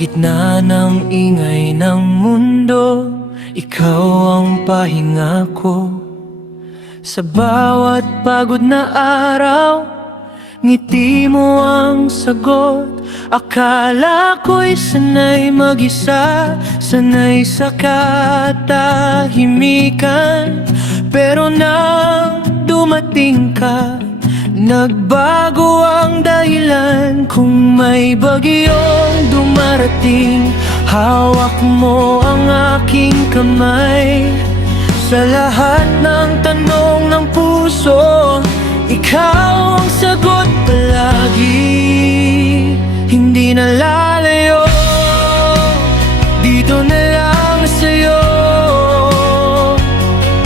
gitna ng ingay ng mundo, ikaw ang pahinga ko. Sa bawat pagod na araw, ngiti mo ang sagot. Akala ko'y sanay mag-isa, sanay sa katahimikan. Pero nang dumating ka, nagbago ang dahilan. Kung may bagyong dumarating, hawak mo ang aking kamay. Sa lahat ng tanong ng puso, ikaw ang sagot palagi. Hindi na lalayo, dito na lang sa'yo.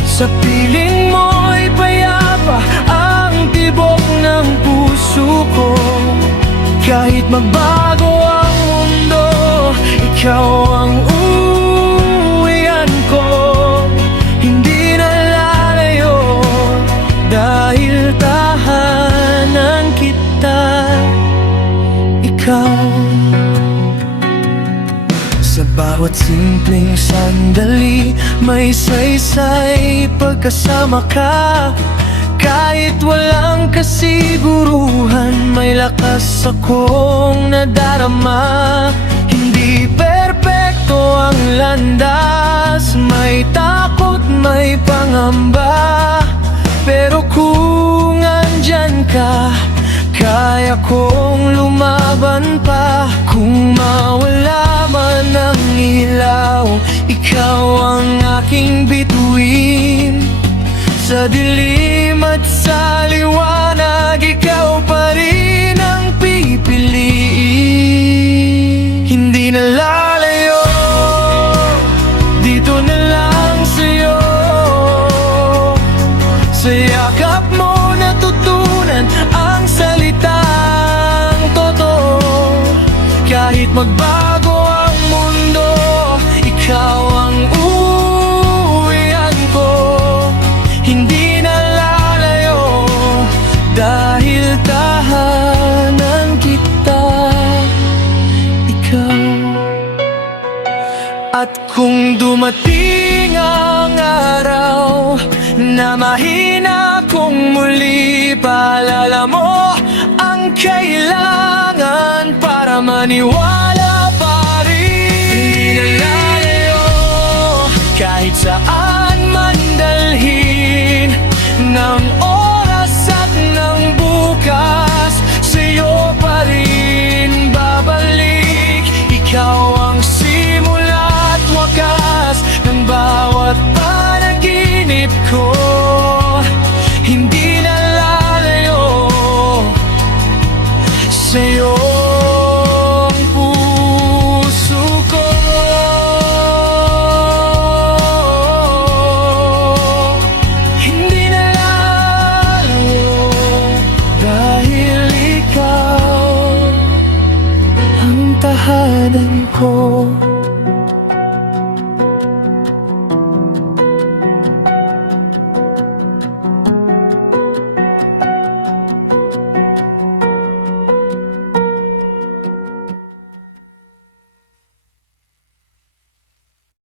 Sa piling mo'y payapa ang tibok ng puso ko. Kahit magbago ang mundo, ikaw ang uwian ko. Hindi na lalayo, dahil tahanan kita, ikaw. Sa bawat simpleng sandali, may saysay pagkasama ka. Kahit walang kasiguruhan, may lakas akong nadarama. Hindi perpekto ang landas, may takot, may pangamba. Pero kung andyan ka, kaya kong lumaban pa. Kung mawala man ang ilaw, ikaw ang aking bituin. Sa dilim at sa liwanag, ikaw pa rin ang pipiliin. Hindi na lalayo, dito na lang sa'yo. Sa yakap mo natutunan ang salitang totoo. Kahit magbago ang mundo, ikaw ang uwian ko. Hindi na lalayo, dahil tahanan kita, ikaw. At kung dumating ang araw na mahina kong muli, paalala mo ang kailangan para maniwala pa rin. Hindi na lalayo, kahit saan man dalhin ng oras at ng bukas, sa'yo pa rin babalik. Ikaw ang simula at wakas ng bawat panaginip ko. Hindi na lalayo, sa'yo ang puso ko. Hindi na lalayo, dahil ikaw ang tahanan ko.